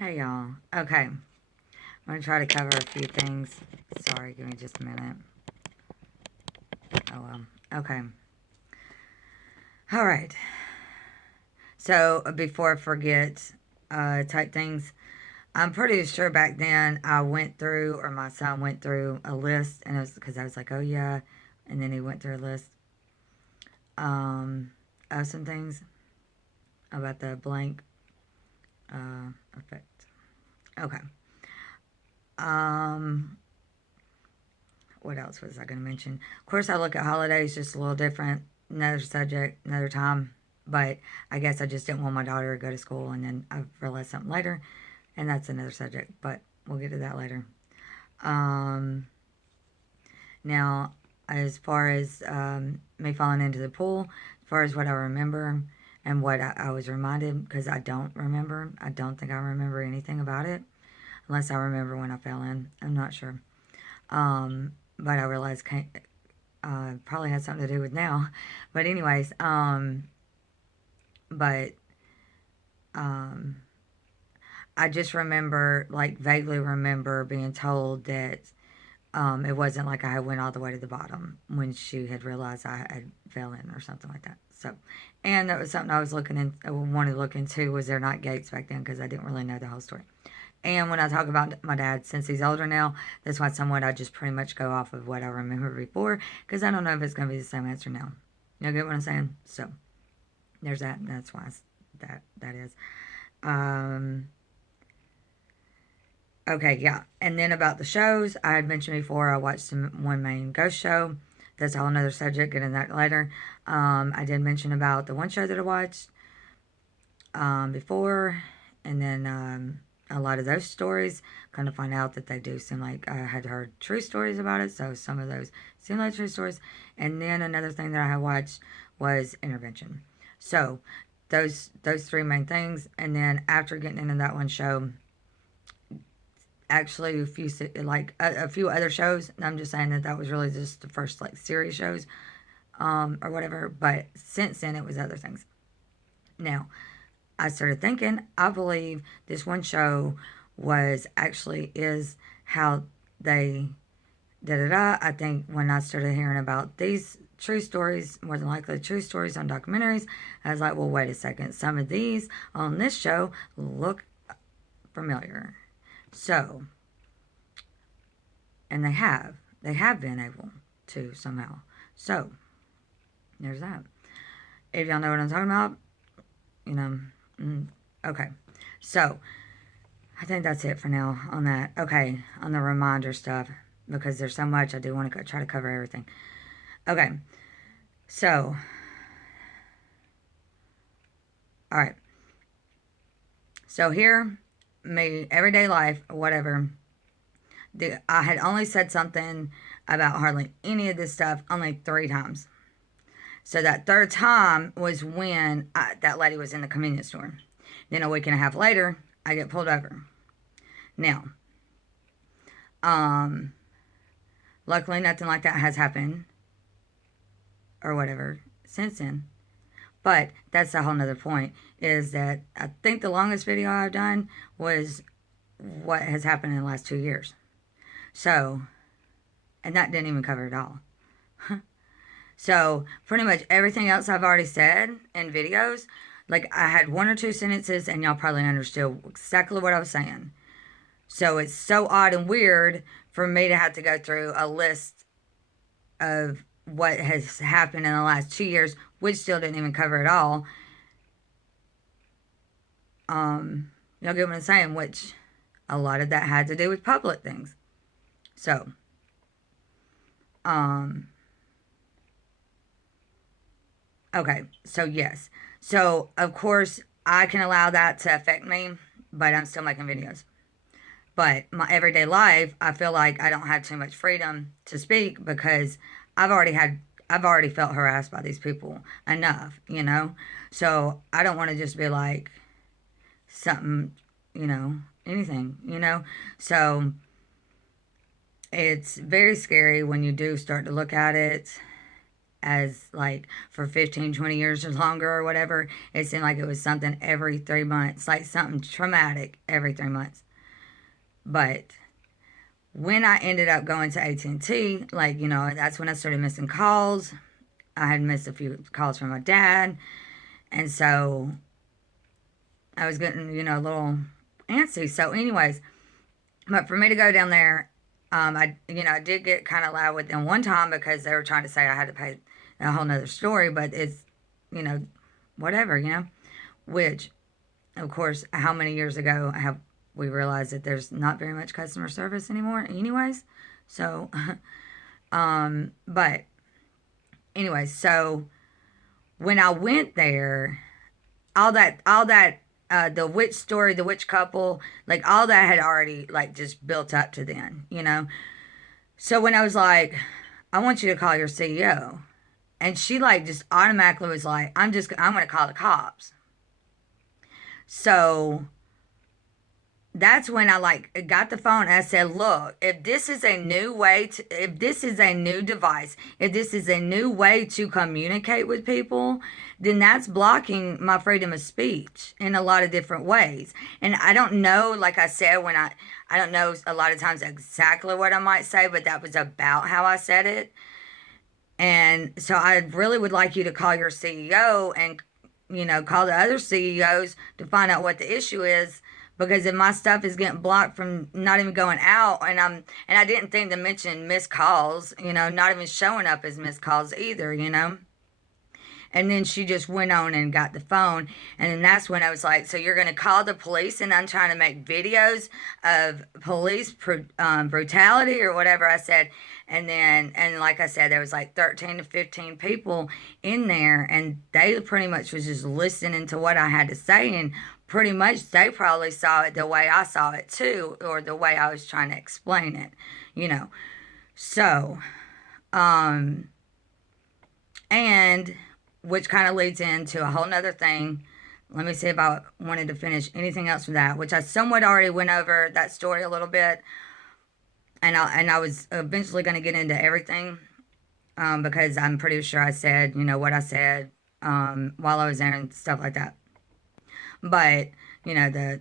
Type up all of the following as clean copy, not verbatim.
Hey y'all. Okay. I'm going to try to cover a few things. Sorry, give me just a minute. Oh well. Okay. All right. So before I forget, type things. I'm pretty sure back then I went through, or my son went through a list, and it was because I was like, oh yeah. And then he went through a list um, of some things about the blank effect. Okay. Um, what else was I going to mention? Of course, I look at holidays just a little different. Another subject, another time. But I guess I just didn't want my daughter to go to school, and then I realized something later, and that's another subject. But we'll get to that later. Um, Now, as far as me falling into the pool, as far as what I remember and what I was reminded, because I don't remember, I don't think I remember anything about it, unless I remember when I fell in. I'm not sure. But I realized probably had something to do with now. But anyways, but um, I just remember, like vaguely remember being told that it wasn't like I went all the way to the bottom when she had realized I had fell in or something like that. So, and that was something I was looking in, I wanted to look into. Was there not gates back then? Because I didn't really know the whole story. And when I talk about my dad, since he's older now, that's why somewhat I just pretty much go off of what I remember before, because I don't know if it's going to be the same answer now. You get what I'm saying? So there's that. That's why that is. Um, okay, yeah. And then about the shows, I had mentioned before, I watched one main ghost show. That's a whole nother subject. Get in that later. I did mention about the one show that I watched before, and then a lot of those stories. Kind of find out that they do seem like I had heard true stories about it, so some of those seem like true stories. And then another thing that I had watched was intervention. So those three main things, and then after getting into that one show, actually a few other shows. I'm just saying that was really just the first like series shows or whatever. But since then, it was other things. Now I started thinking, I believe this one show was actually is how they da da da. I think when I started hearing about these true stories, more than likely true stories on documentaries, I was like, well, wait a second. Some of these on this show look familiar. So, and they have been able to somehow. So, there's that. If y'all know what I'm talking about, you know, okay. So, I think that's it for now on that. Okay, on the reminder stuff, because there's so much, I do want to try to cover everything. Okay, so, all right. So here, me, everyday life, whatever. I had only said something about hardly any of this stuff only 3 times. So that third time was when that lady was in the convenience store. Then a week and a half later, I get pulled over. Now, um, luckily nothing like that has happened or whatever since then. But that's a whole nother point. Is that I think the longest video I've done was what has happened in the last 2 years. So, and that didn't even cover it all. So, pretty much everything else I've already said in videos, like I had one or two sentences and y'all probably understood exactly what I was saying. So, it's so odd and weird for me to have to go through a list of what has happened in the last 2 years, which still didn't even cover it all. Y'all get what I'm saying? Which a lot of that had to do with public things. So, okay, so yes. So, of course, I can allow that to affect me, but I'm still making videos. But my everyday life, I feel like I don't have too much freedom to speak because I've already had, I've already felt harassed by these people enough, you know? So, I don't want to just be like something, anything, So, it's very scary when you do start to look at it as like for 15, 20 years or longer or whatever. It seemed like it was something every 3 months, like something traumatic every 3 months. But when I ended up going to AT&T, like, that's when I started missing calls. I had missed a few calls from my dad. And so I was getting, a little antsy. So anyways, but for me to go down there, I did get kind of loud with them one time because they were trying to say I had to pay a whole nother story, but it's, you know, whatever, which, of course, how many years ago have we realized that there's not very much customer service anymore anyways. So, but anyways, so when I went there, the witch story, the witch couple, like all that had already like just built up to then. So when I was like, I want you to call your CEO, and she like just automatically was like, I'm going to call the cops. So that's when I like got the phone and I said, look, if this is a new if this is a new device, if this is a new way to communicate with people, then that's blocking my freedom of speech in a lot of different ways. And I don't know, like I said, I don't know a lot of times exactly what I might say, but that was about how I said it. And so I really would like you to call your CEO and, call the other CEOs to find out what the issue is. Because if my stuff is getting blocked from not even going out, and I didn't think to mention missed calls, not even showing up as missed calls either, And then she just went on and got the phone. And then that's when I was like, so you're going to call the police, and I'm trying to make videos of police brutality or whatever I said. And like I said, there was like 13 to 15 people in there, and they pretty much was just listening to what I had to say. And pretty much they probably saw it the way I saw it too, or the way I was trying to explain it, So, and which kind of leads into a whole nother thing. Let me see if I wanted to finish anything else with that, which I somewhat already went over that story a little bit. And I was eventually going to get into everything, because I'm pretty sure I said, what I said, while I was there and stuff like that. But, I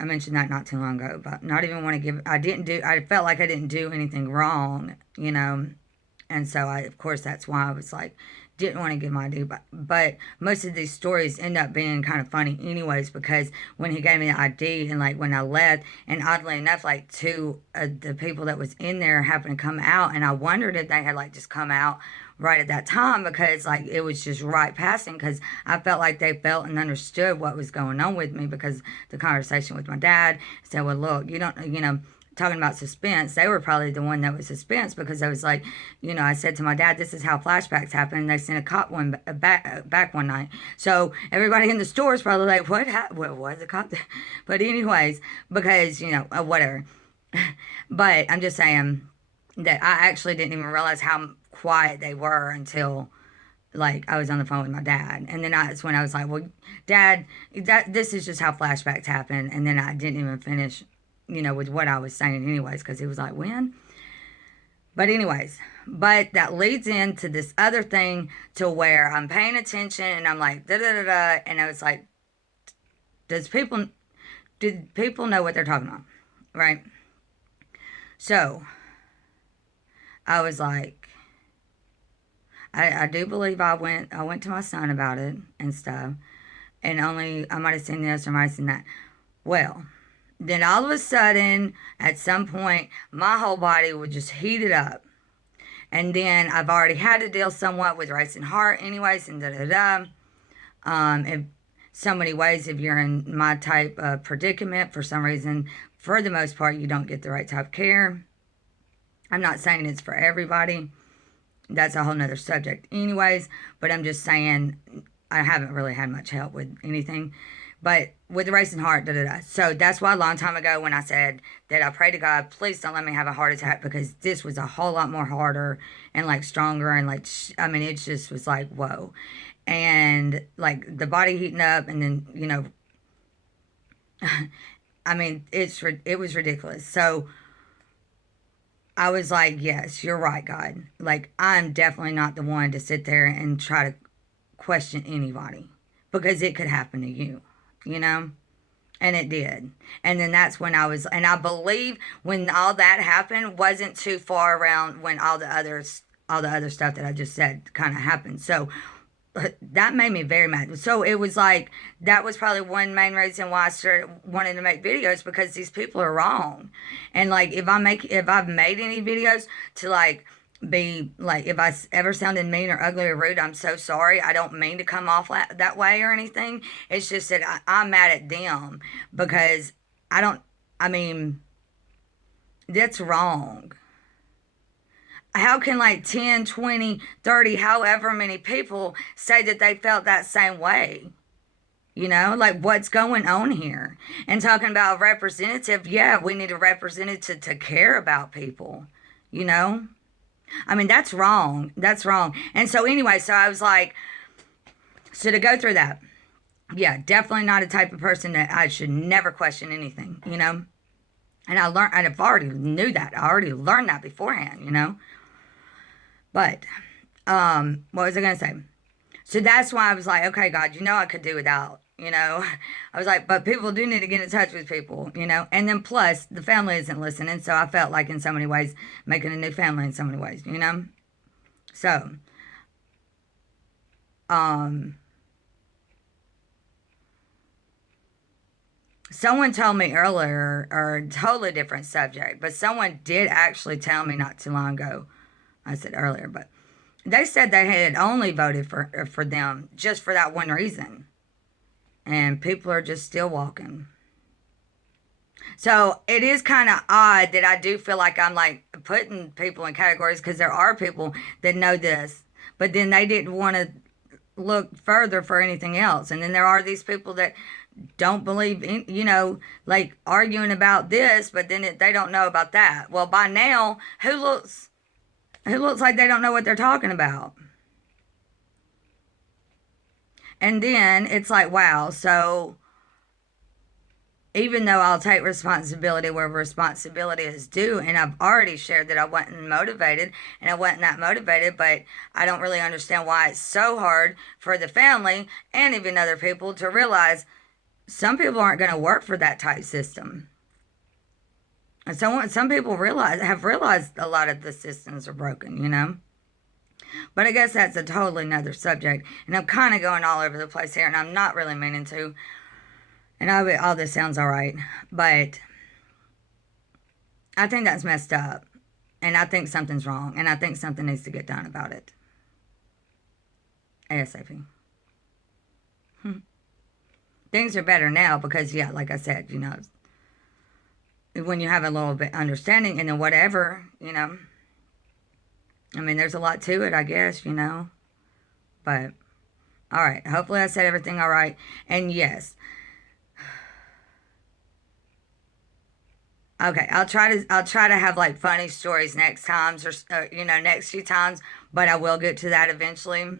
mentioned that not too long ago, but not even want to I felt like I didn't do anything wrong, and so of course, that's why I was like, didn't want to give my ID, but most of these stories end up being kind of funny anyways, because when he gave me the ID and like when I left, and oddly enough, like two of the people that was in there happened to come out, and I wondered if they had like just come out right at that time, because like it was just right passing, because I felt like they felt and understood what was going on with me, because the conversation with my dad said, well, look, you don't, talking about suspense, they were probably the one that was suspense, because I was like, I said to my dad, this is how flashbacks happen, and they sent a cop one back one night. So everybody in the store is probably like, what was the cop? But anyways, because, whatever. But I'm just saying that I actually didn't even realize how quiet they were until like I was on the phone with my dad. And then that's when I was like, well, Dad, this is just how flashbacks happen. And then I didn't even finish, with what I was saying anyways, because he was like, when? But anyways, but that leads into this other thing to where I'm paying attention and I'm like, da-da-da-da. And I was like, did people know what they're talking about? Right? So I was like, I do believe I went to my son about it and stuff. And I might have seen this or might have seen that. Well, then all of a sudden, at some point, my whole body would just heat it up. And then I've already had to deal somewhat with racing heart anyways, and da-da-da. In so many ways, if you're in my type of predicament, for some reason, for the most part, you don't get the right type of care. I'm not saying it's for everybody. That's a whole nother subject anyways. But I'm just saying I haven't really had much help with anything. But with the racing heart, da-da-da. So that's why a long time ago when I said that I prayed to God, please don't let me have a heart attack, because this was a whole lot more harder and like stronger and like, it just was like, whoa. And like the body heating up, and then, it was ridiculous. So I was like, yes, you're right, God. Like, I'm definitely not the one to sit there and try to question anybody because it could happen to you, you know? And it did. And then that's when and I believe when all that happened wasn't too far around when all the other stuff that I just said kind of happened. So that made me very mad. So it was like, that was probably one main reason why I started wanting to make videos, because these people are wrong. And like, if I've made any videos to like, be like, if I ever sounded mean or ugly or rude, I'm so sorry. I don't mean to come off that way or anything. It's just that I'm mad at them because I mean, that's wrong. How can like 10, 20, 30, however many people say that they felt that same way? You know, like, what's going on here? And talking about a representative, yeah, we need a representative to care about people, you know? I mean, that's wrong. That's wrong. And so anyway, so I was like, so to go through that, yeah, definitely not a type of person that I should never question anything, you know? And I've already knew that. I already learned that beforehand, you know? But, what was I going to say? So that's why I was like, okay, God, you know I could do without, you know? I was like, but people do need to get in touch with people, you know? And then plus, the family isn't listening, so I felt like in so many ways, making a new family in so many ways, you know? So, someone told me earlier, or a totally different subject, but someone did actually tell me not too long ago. I said earlier, but they said they had only voted for them just for that one reason. And people are just still walking. So it is kind of odd that I do feel like I'm like putting people in categories, because there are people that know this, but then they didn't want to look further for anything else. And then there are these people that don't believe in, you know, like arguing about this, but then they don't know about that. Well, by now, who looks like they don't know what they're talking about? And then it's like, wow, so even though I'll take responsibility where responsibility is due, and I've already shared that I wasn't motivated and I wasn't that motivated, but I don't really understand why it's so hard for the family and even other people to realize some people aren't going to work for that type system. And some people have realized a lot of the systems are broken, you know? But I guess that's a totally another subject. And I'm kind of going all over the place here, and I'm not really meaning to. And all this sounds all right. But I think that's messed up. And I think something's wrong. And I think something needs to get done about it. ASAP. Things are better now because, yeah, like I said, you know, when you have a little bit understanding and then whatever, you know. I mean, there's a lot to it, I guess, you know. But, all right. Hopefully I said everything all right. And yes. Okay, I'll try to have like funny stories next times, or you know, next few times, but I will get to that eventually.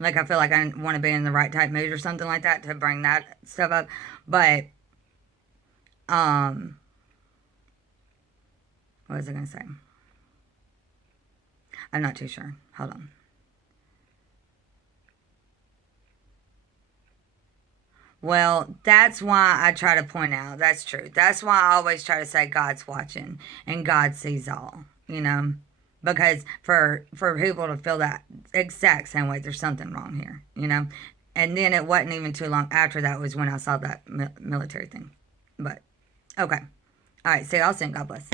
Like, I feel like I want to be in the right type mood or something like that to bring that stuff up. But, what was I going to say? I'm not too sure. Hold on. Well, that's why I try to point out. That's true. That's why I always try to say God's watching and God sees all, you know? Because for people to feel that exact same way, there's something wrong here, you know? And then it wasn't even too long after that was when I saw that military thing. But, okay. All right, see y'all soon. God bless.